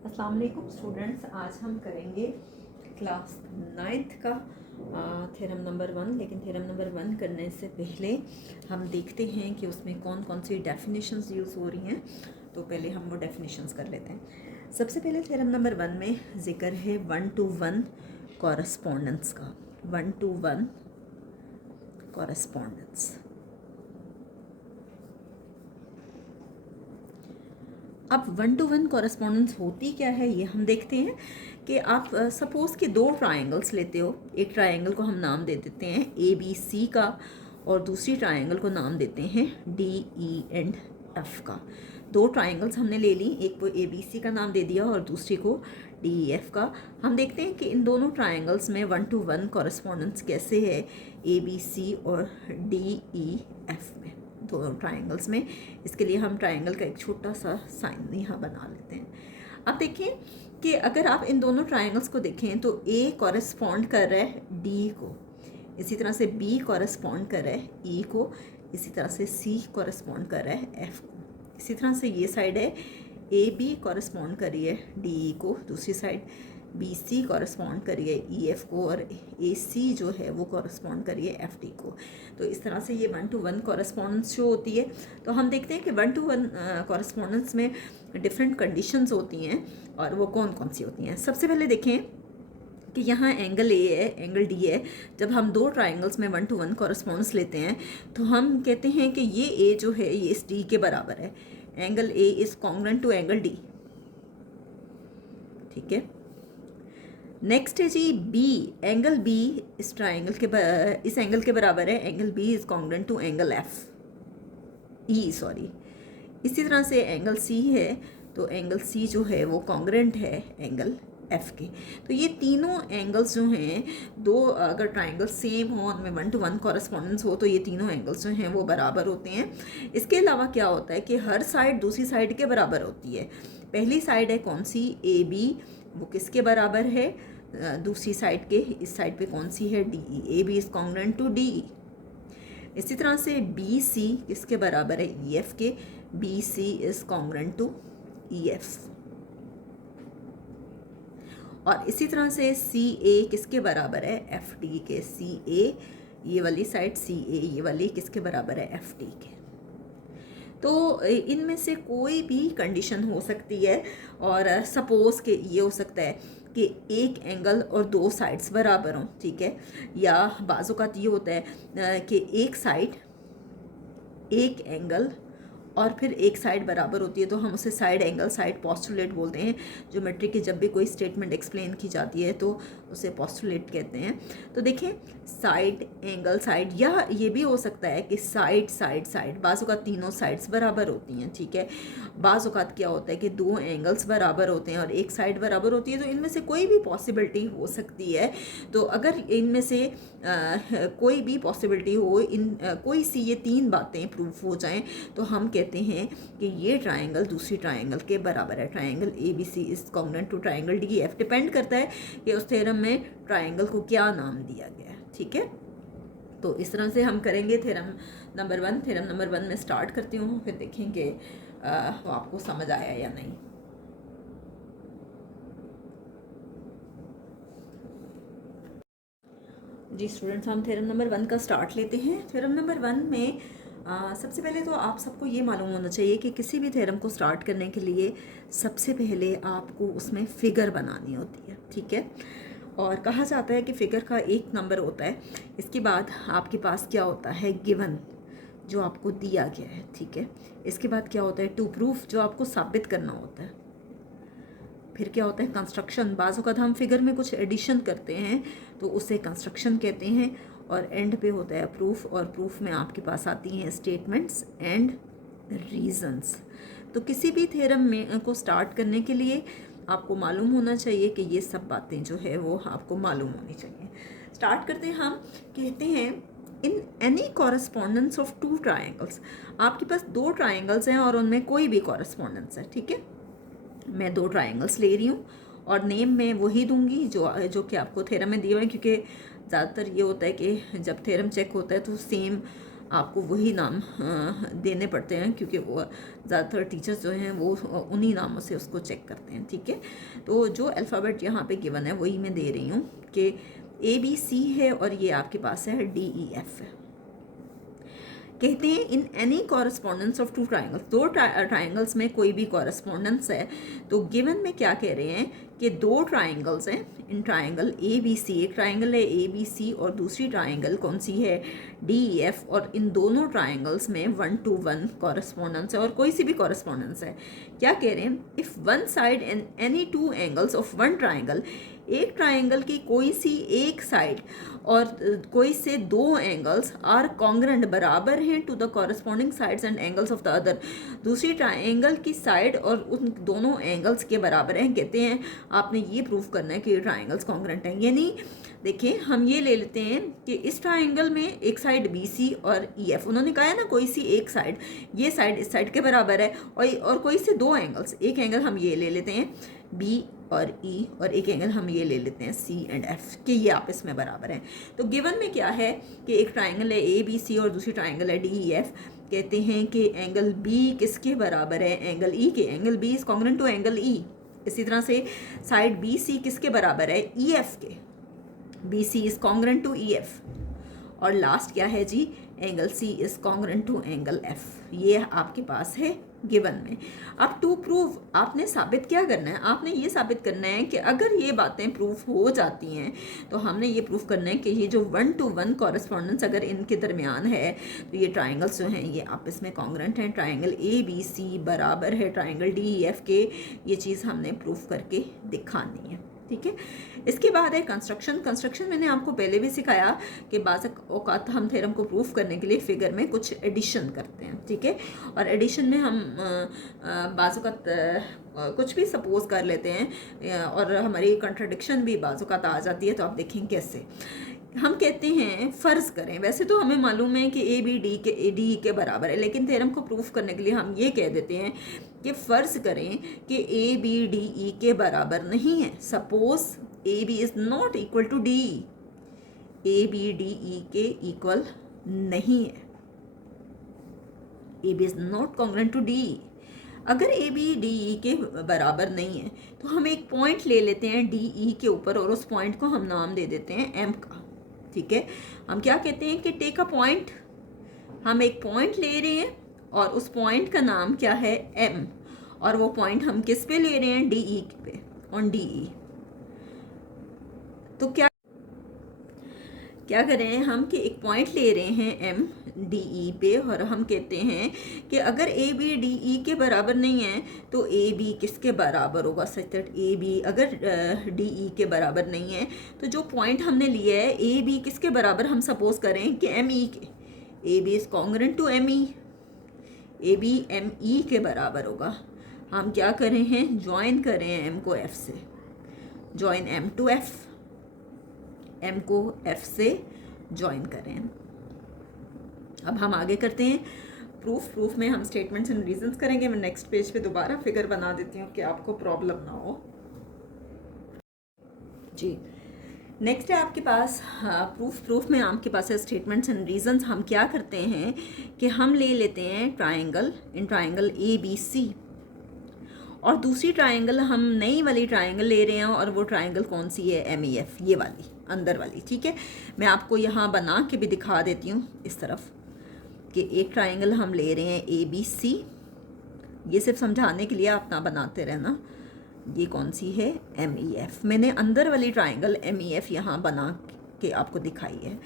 अस्सलाम वालेकुम स्टूडेंट्स, आज हम करेंगे क्लास 9th का थ्योरम नंबर 1। लेकिन थ्योरम नंबर 1 करने से पहले हम देखते हैं कि उसमें कौन कौन सी डेफिनेशंस यूज़ हो रही हैं। तो पहले हम वो डेफिनेशंस कर लेते हैं। सबसे पहले थ्योरम नंबर 1 में ज़िक्र है 1-to-1 कॉरस्पॉन्डेंस का। 1-to-1 correspondence. अब 1-to-1 कॉरस्पॉन्डेंस होती क्या है ये हम देखते हैं कि आप सपोज़ कि दो ट्रायंगल्स लेते हो। एक ट्रायंगल को हम नाम दे देते हैं ABC का और दूसरी ट्रायंगल को नाम देते हैं DE एंड F का। दो ट्रायंगल्स हमने ले ली, एक को ABC का नाम दे दिया और दूसरी को DEF का। हम देखते हैं कि इन दोनों ट्रायंगल्स में 1-to-1 कॉरस्पॉन्डेंस कैसे है ABC और DEF में, दोनों ट्रायंगल्स में। इसके लिए हम ट्रायंगल का एक छोटा सा साइन यहाँ बना लेते हैं। अब देखिए कि अगर आप इन दोनों ट्रायंगल्स को देखें तो A कॉरस्पॉन्ड कर रहा है D को, इसी तरह से B कॉरस्पॉन्ड कर रहा है E को, इसी तरह से C कॉरस्पॉन्ड कर रहा है F को। इसी तरह से ये साइड है AB कॉरस्पॉन्ड कर रही है DE को, दूसरी साइड BC कॉरस्पॉन्ड कर रही है EF को और AC जो है वो कॉरस्पॉन्ड कर रही है FD को। तो इस तरह से ये 1-to-1 कॉरस्पॉन्डेंस जो होती है। तो हम देखते हैं कि 1-to-1 कॉरस्पॉन्डेंस में डिफरेंट कंडीशंस होती हैं और वो कौन कौन सी होती हैं। सबसे पहले देखें कि यहाँ एंगल A है, एंगल D है। जब हम दो ट्राइंगल्स में 1-to-1 कॉरस्पॉन्डेंस लेते हैं तो हम कहते हैं कि ये A जो है ये इस D के बराबर है। Angle A is congruent to angle D, ठीक है। नेक्स्ट है जी B, एंगल B इस ट्राइंगल के इस एंगल के बराबर है। Angle B is congruent to angle sorry. इसी तरह से एंगल C है तो एंगल C जो है वो कॉन्ग्रुएंट है एंगल F के। तो ये तीनों एंगल्स जो हैं, दो अगर ट्राइंगल सेम हो, उनमें 1-to-1 कॉरस्पॉन्डेंस हो तो ये तीनों एंगल्स जो हैं वो बराबर होते हैं। इसके अलावा क्या होता है कि हर साइड दूसरी साइड के बराबर होती है। पहली साइड है कौन सी AB, वो किसके बराबर है, दूसरी साइड के इस साइड पे कौन सी है DE। AB is congruent to DE। इसी तरह से BC किसके बराबर है EF के, BC is congruent to EF। और इसी तरह से CA किसके बराबर है FD के, CA ये वाली साइड CA ये वाली किसके बराबर है FD के। तो इनमें से कोई भी कंडीशन हो सकती है और सपोज़ कि ये हो सकता है कि एक एंगल और दो साइड्स बराबर हों, ठीक है। या बाज़ औक़ात ये होता है कि एक साइड, एक एंगल और फिर एक साइड बराबर होती है तो हम उसे साइड एंगल साइड पोस्टुलेट बोलते हैं। ज्योमेट्री की जब भी कोई स्टेटमेंट एक्सप्लेन की जाती है तो उसे पोस्टुलेट कहते हैं। तो देखें साइड एंगल साइड, या ये भी हो सकता है कि साइड साइड साइड, बाज़ औक़ात तीनों साइड्स बराबर होती हैं, ठीक है। बाज़ औक़ात क्या होता है कि दो एंगल्स बराबर होते हैं और एक साइड बराबर होती है। तो इनमें से कोई भी पॉसिबिलिटी हो सकती है। तो अगर इनमें से कोई भी पॉसिबिलिटी हो, कोई सी ये तीन बातें प्रूफ हो जाएं तो हम कहते हैं कि ये ट्रायंगल दूसरी ट्रायंगल के बराबर है। Triangle ABC is congruent to triangle DEF। Depend करता है कि उस थ्योरम में ट्रायंगल को क्या नाम दिया गया है, ठीक है। तो इस तरह से हम करेंगे थ्योरम नंबर 1। थ्योरम नंबर 1 में स्टार्ट करती हूँ, फिर देखेंगे वो आपको समझ आया या नहीं। जी स्टूडेंट्स, हम थ्योरम नंबर 1 का स्टार्ट लेते हैं। थ्योरम नंबर 1 में सबसे पहले तो आप सबको ये मालूम होना चाहिए कि किसी भी थ्योरम को स्टार्ट करने के लिए सबसे पहले आपको उसमें फ़िगर बनानी होती है, ठीक है। और कहा जाता है कि फ़िगर का एक नंबर होता है, इसके बाद आपके पास क्या होता है गिवन, जो आपको दिया गया है, ठीक है। इसके बाद क्या होता है टू प्रूफ, जो आपको साबित करना होता है। फिर क्या होता है कंस्ट्रक्शन, बाज़ औक़ात हम फिगर में कुछ एडिशन करते हैं तो उसे कंस्ट्रक्शन कहते हैं। और एंड पे होता है प्रूफ, और प्रूफ में आपके पास आती हैं स्टेटमेंट्स एंड रीजंस। तो किसी भी थ्योरम में को स्टार्ट करने के लिए आपको मालूम होना चाहिए कि ये सब बातें जो है वो आपको मालूम होनी चाहिए। स्टार्ट करते हैं। हम कहते हैं in any correspondence of two triangles, आपके पास दो ट्राइंगल्स हैं और उनमें कोई भी कॉरस्पॉन्डेंस है, ठीक है। मैं दो ट्राइंगल्स ले रही हूँ और नेम मैं वही दूंगी जो कि आपको थ्योरम में दिए हुए हैं, क्योंकि ज़्यादातर ये होता है कि जब थ्योरम चेक होता है तो सेम आपको वही नाम देने पड़ते हैं, क्योंकि वो ज़्यादातर टीचर्स जो हैं वो उन्हीं नामों से उसको चेक करते हैं, ठीक है। तो जो अल्फ़ाबेट यहाँ पे गिवन है वही मैं दे रही हूँ कि ABC है और ये आपके पास है DEF है। कहते हैं in any correspondence of two triangles, दो ट्राइंगल्स में कोई भी कॉरस्पॉन्डेंस है, तो गिवन में क्या कह रहे हैं कि दो ट्राइंगल्स हैं, इन ट्राइंगल ABC, एक ट्राइंगल है ABC और दूसरी ट्राइंगल कौन सी है DEF, और इन दोनों ट्राइंगल्स में 1 to 1 कॉरस्पॉन्डेंस है और कोई सी भी कॉरस्पॉन्डेंस है। क्या कह रहे हैं, if one side and any two angles of one triangle, एक ट्राइंगल की कोई सी एक साइड और कोई से दो एंगल्स आर कॉन्ग्रेंट, बराबर हैं, to the corresponding sides and angles of the other, दूसरी ट्राइंगल की साइड और उन दोनों एंगल्स के बराबर हैं। कहते हैं आपने ये प्रूफ करना है कि ये ट्राइंगल्स कॉन्ग्रेंट हैं। यानी देखिए हम ये ले लेते हैं कि इस ट्राइंगल में एक साइड BC और EF, उन्होंने कहा है ना कोई सी एक साइड, ये साइड इस साइड के बराबर है, और कोई से दो एंगल्स, एक एंगल हम ये ले लेते हैं B और E और एक एंगल हम ये ले लेते हैं C एंड F कि ये आपस में बराबर हैं। तो गिवन में क्या है कि एक ट्राइंगल है ABC और दूसरी ट्राइंगल है DEF। कहते हैं कि एंगल B किसके बराबर है, एंगल E के, angle B is congruent to angle E। इसी तरह से साइड BC किसके बराबर है, EF के, BC is congruent to EF। और लास्ट क्या है जी, angle C is congruent to angle F। ये आपके पास है गिवन में। अब टू प्रूव आपने साबित क्या करना है, आपने ये साबित करना है कि अगर ये बातें प्रूफ हो जाती हैं तो हमने ये प्रूफ करना है कि ये जो 1 to 1 कॉरस्पॉन्डेंस अगर इनके दरमियान है तो ये ट्राइंगल्स जो हैं ये आपस में कॉन्ग्रेंट हैं, ट्राइंगल ABC बराबर है ट्राइंगल DEF के। ये चीज़ हमने प्रूफ करके दिखानी है, ठीक है। इसके बाद है कंस्ट्रक्शन मैंने आपको पहले भी सिखाया कि बाज़ औक़ात हम थ्योरम को प्रूफ करने के लिए फिगर में कुछ एडिशन करते हैं, ठीक है। और एडिशन में हम बाज़ औक़ात कुछ भी सपोज कर लेते हैं और हमारी कंट्राडिक्शन भी बाज़ औक़ात आ जाती है। तो आप देखें कैसे हम कहते हैं, फ़र्ज़ करें, वैसे तो हमें मालूम है कि ABD के बराबर है, लेकिन थ्योरम को प्रूफ करने के लिए हम ये कह देते हैं कि फ़र्ज़ करें कि ABDE के बराबर नहीं है। Suppose AB is not equal to D, ABDE के इक्वल नहीं है, AB is not congruent to D। अगर ABDE के बराबर नहीं है तो हम एक पॉइंट ले लेते हैं DE के ऊपर और उस पॉइंट को हम नाम दे देते हैं M का, ठीक है। हम क्या कहते हैं कि टेक अ पॉइंट, हम एक पॉइंट ले रहे हैं और उस पॉइंट का नाम क्या है M, और वो पॉइंट हम किस पे ले रहे हैं, DE पे, ऑन DE। तो क्या करें हम कि एक पॉइंट ले रहे हैं MDE पे और हम कहते हैं कि अगर ABDE के बराबर नहीं है तो AB किसके बराबर होगा, सच दैट AB अगर DE के बराबर नहीं है तो जो पॉइंट हमने लिया है AB किसके बराबर, हम सपोज करें कि ME के, AB is congruent to ME, AB ME के बराबर होगा। हम क्या कर रहे हैं, ज्वाइन कर रहे हैं M को F से, join M to F, M को F से ज्वाइन करें। अब हम आगे करते हैं प्रूफ में हम स्टेटमेंट्स एंड रीजंस करेंगे। मैं नेक्स्ट पेज पे दोबारा फिगर बना देती हूँ कि आपको प्रॉब्लम ना हो जी। नेक्स्ट है आपके पास प्रूफ में आपके पास है स्टेटमेंट्स एंड रीजंस। हम क्या करते हैं कि हम ले लेते हैं ट्राइंगल, इन ट्राइंगल ABC, और दूसरी ट्राइंगल हम नई वाली ट्राइंगल ले रहे हैं और वो ट्राइंगल कौन सी है, MEF, ये वाली अंदर वाली, ठीक है। मैं आपको यहाँ बना के भी दिखा देती हूँ इस तरफ कि एक ट्राइंगल हम ले रहे हैं ABC, ये सिर्फ समझाने के लिए आप ना बनाते रहना। ये कौन सी है, MEF। मैंने अंदर वाली ट्राइंगल MEF यहाँ बना के आपको दिखाई है।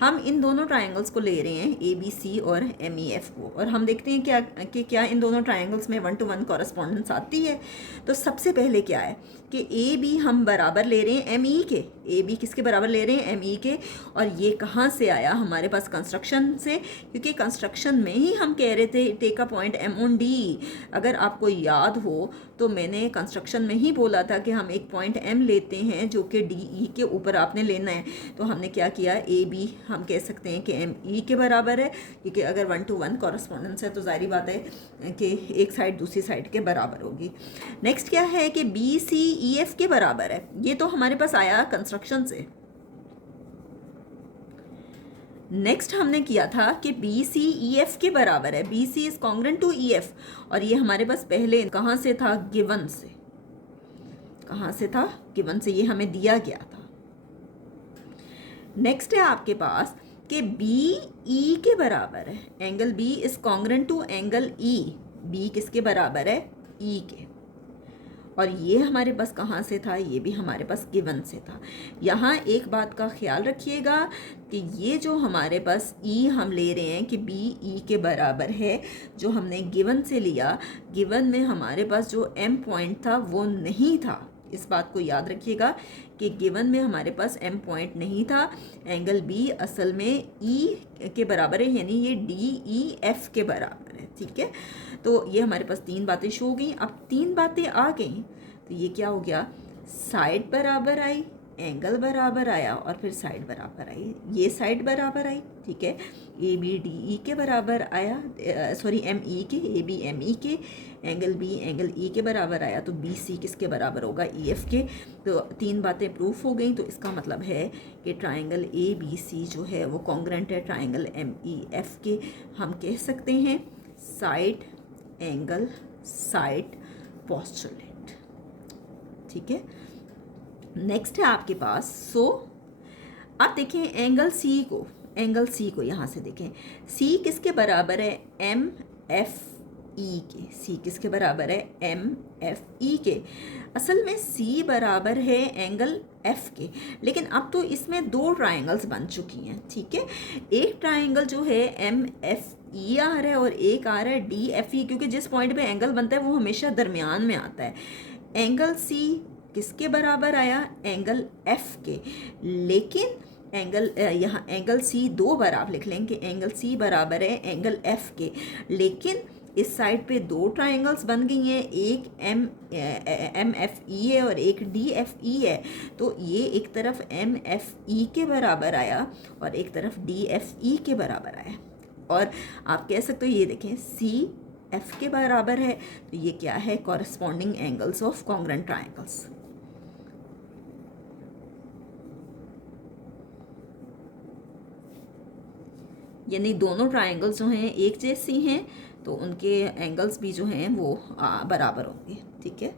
हम इन दोनों ट्राइंगल्स को ले रहे हैं ABC और MEF को, और हम देखते हैं क्या इन दोनों ट्राइंगल्स में 1 to 1 कॉरस्पॉन्डेंस आती है। तो सबसे पहले क्या है कि AB हम बराबर ले रहे हैं ME के, AB किसके बराबर ले रहे हैं, ME के। और ये कहाँ से आया हमारे पास, कंस्ट्रक्शन से, क्योंकि कंस्ट्रक्शन में ही हम कह रहे थे take a point M on D। अगर आपको याद हो तो मैंने कंस्ट्रक्शन में ही बोला था कि हम एक पॉइंट M लेते हैं जो कि DE के ऊपर आपने लेना है। तो हमने क्या किया, AB हम कह सकते हैं कि ME के बराबर है, क्योंकि अगर 1 to 1 कॉरस्पॉन्डेंस है तो जाहिर बात है कि एक साइड दूसरी साइड के बराबर होगी। नेक्स्ट क्या है कि BCEF के बराबर है, ये तो हमारे पास आया कंस्ट्रक्शन से। नेक्स्ट हमने किया था कि बी सी ई एफ के बराबर है, B C is congruent to E F, और ये हमारे पास पहले कहाँ से था, गिवन से, कहाँ से था, गिवन से, ये हमें दिया गया था। नेक्स्ट है आपके पास कि बी ई के बराबर है, angle B is congruent to angle E, B किसके बराबर है, ई के, और ये हमारे पास कहाँ से था, ये भी हमारे पास गिवन से था। यहाँ एक बात का ख्याल रखिएगा कि ये जो हमारे पास ई हम ले रहे हैं कि बी ई के बराबर है, जो हमने गिवन से लिया, गिवन में हमारे पास जो एम पॉइंट था वो नहीं था, इस बात को याद रखिएगा कि गिवन में हमारे पास एम पॉइंट नहीं था। एंगल बी असल में ई के बराबर है, यानी ये डी ई एफ के बराबर है, ठीक है। तो ये हमारे पास तीन बातें शो हो गई। अब तीन बातें आ गई तो ये क्या हो गया, साइड बराबर आई, एंगल बराबर आया, और फिर साइड बराबर आई, ये साइड बराबर आई, ठीक है। ए बी डी ई के बराबर आया, सॉरी एम ई के, ए बी एम ई के, एंगल बी एंगल ई के बराबर आया, तो बी सी किसके बराबर होगा, ई एफ के। तो तीन बातें प्रूफ हो गई, तो इसका मतलब है कि ट्राइंगल ए बी सी जो है वो कॉन्ग्रेंट है ट्राइंगल एम ई एफ के। हम कह सकते हैं साइड एंगल साइड पोस्टुलेट, ठीक है। नेक्स्ट है आपके पास, सो अब देखें एंगल सी को, एंगल सी को यहाँ से देखें, सी किसके बराबर है, एम एफ ई के, सी किसके बराबर है, एम एफ ई के। असल में सी बराबर है एंगल एफ के, लेकिन अब तो इसमें दो ट्राइंगल्स बन चुकी हैं, ठीक है। एक ट्राइंगल जो है एम एफ ई आ रहा है और एक आ रहा है डी एफ ई, क्योंकि जिस पॉइंट पे एंगल बनता है वो हमेशा दरमियान में आता है। एंगल सी किसके बराबर आया, एंगल एफ के, लेकिन एंगल यहाँ एंगल सी दो बार आप लिख लेंगे, एंगल सी बराबर है एंगल एफ के, लेकिन इस साइड पे दो ट्राइंगल्स बन गई हैं, एक एम एफ ई है और एक डी एफ ई है, तो ये एक तरफ एम एफ ई के बराबर आया और एक तरफ डी एफ ई के बराबर आया। और आप कह सकते हो ये देखें सी एफ के बराबर है, तो ये क्या है, corresponding angles of congruent triangles. यानी दोनों ट्राइंगल्स जो हैं एक जैसी हैं, तो उनके एंगल्स भी जो हैं वो बराबर होंगे, ठीक है।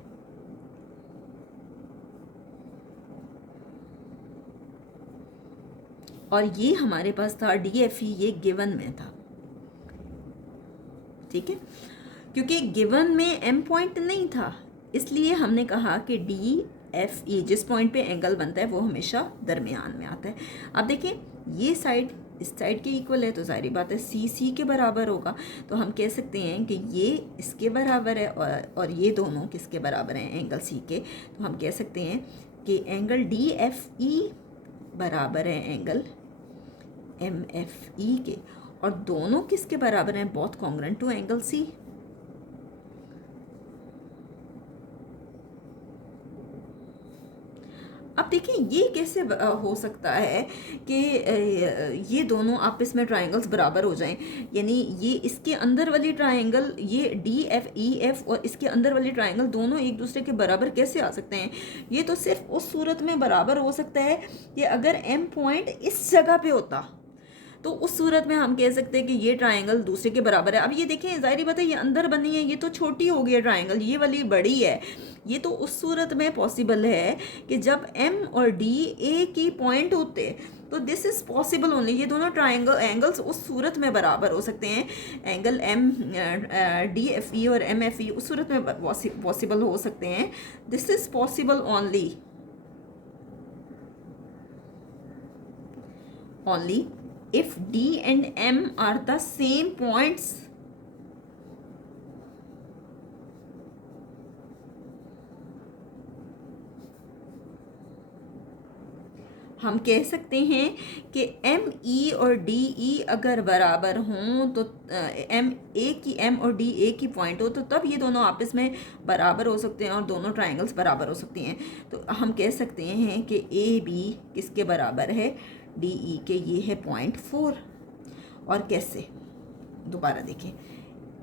और ये हमारे पास था डी एफ ई, ये गिवन में था, ठीक है। क्योंकि गिवन में एम पॉइंट नहीं था, इसलिए हमने कहा कि डी एफ ई जिस पॉइंट पे एंगल बनता है वो हमेशा दरमियान में आता है। अब देखें ये साइड इस साइड के इक्वल है, तो जाहिर बात है सी सी के बराबर होगा, तो हम कह सकते हैं कि ये इसके बराबर है और ये दोनों किसके बराबर हैं, एंगल सी के। तो हम कह सकते हैं कि एंगल डी एफ ई बराबर है एंगल एम एफ ई के, और दोनों किसके बराबर हैं, both congruent to angle C. अब देखिए ये कैसे हो सकता है कि ये दोनों आपस में ट्रायंगल्स बराबर हो जाएं, यानी ये इसके अंदर वाली ट्रायंगल ये डी एफ ई एफ और इसके अंदर वाली ट्रायंगल दोनों एक दूसरे के बराबर कैसे आ सकते हैं। ये तो सिर्फ उस सूरत में बराबर हो सकता है कि अगर एम पॉइंट इस जगह पे होता, तो उस सूरत में हम कह सकते हैं कि ये ट्रायंगल दूसरे के बराबर है। अब ये देखें जाहिर बात है ये अंदर बनी है, ये तो छोटी हो गई है ट्रायंगल, ये वाली बड़ी है। ये तो उस सूरत में पॉसिबल है कि जब एम और डी ए की पॉइंट होते, तो दिस इज़ पॉसिबल ओनली, ये दोनों ट्रायंगल एंगल्स उस सूरत में बराबर हो सकते हैं। Angle M D F E और एम एफ ई उस सूरत में पॉसिबल हो सकते हैं। This is possible only if D and M are the same points, हम कह सकते हैं कि एम ई और डी ई अगर बराबर हों, तो एम ए की एम और डी ए की पॉइंट हो, तो तब ये दोनों आपस में बराबर हो सकते हैं और दोनों ट्रायंगल्स बराबर हो सकती हैं। तो हम कह सकते हैं कि ए बी किसके बराबर है, डी ई के, ये है 0.4। और कैसे, दोबारा देखें,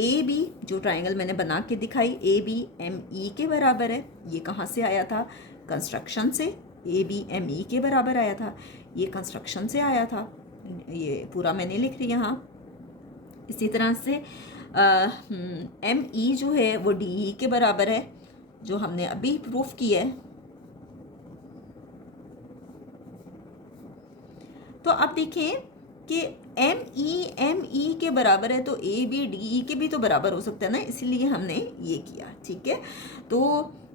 ए बी जो ट्रायंगल मैंने बना के दिखाई, ए बी एम ई के बराबर है, ये कहाँ से आया था, कंस्ट्रक्शन से। ए बी एम ई के बराबर आया था, ये कंस्ट्रक्शन से आया था, ये पूरा मैं नहीं लिख रही यहाँ। इसी तरह से एम ई जो है वो डी ई के बराबर है, जो हमने अभी प्रूफ किया है। तो आप देखें कि एम ई के बराबर है, तो ए बी डी ई के भी तो बराबर हो सकता है ना, इसलिए हमने ये किया। ठीक है, तो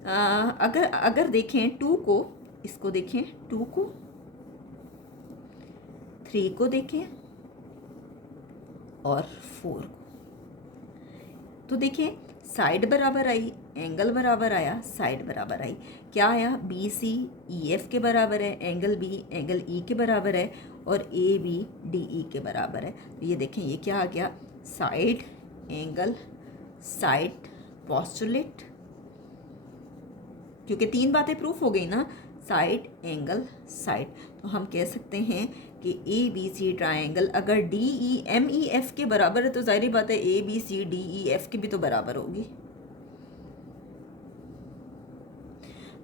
अगर देखें 2 को, इसको देखें 2 को, 3 को देखें और 4 को, तो देखें साइड बराबर आई, एंगल बराबर आया, साइड बराबर आई। क्या आया? बी सी ई एफ के बराबर है, एंगल बी एंगल ई के बराबर है, और ए बी डी ई के बराबर है। तो ये देखें ये क्या आ गया? साइड एंगल साइड पोस्टुलेट, क्योंकि 3 बातें प्रूफ हो गई ना, साइड एंगल साइड। तो हम कह सकते हैं कि ए बी सी ट्राइंगल अगर D E M E F के बराबर है, तो जाहिर बात है A B C D E F के भी तो बराबर होगी।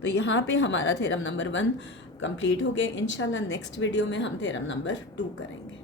तो यहाँ पे हमारा थ्योरम नंबर 1 कंप्लीट हो गया। इंशाल्लाह नेक्स्ट वीडियो में हम थ्योरम नंबर 2 करेंगे।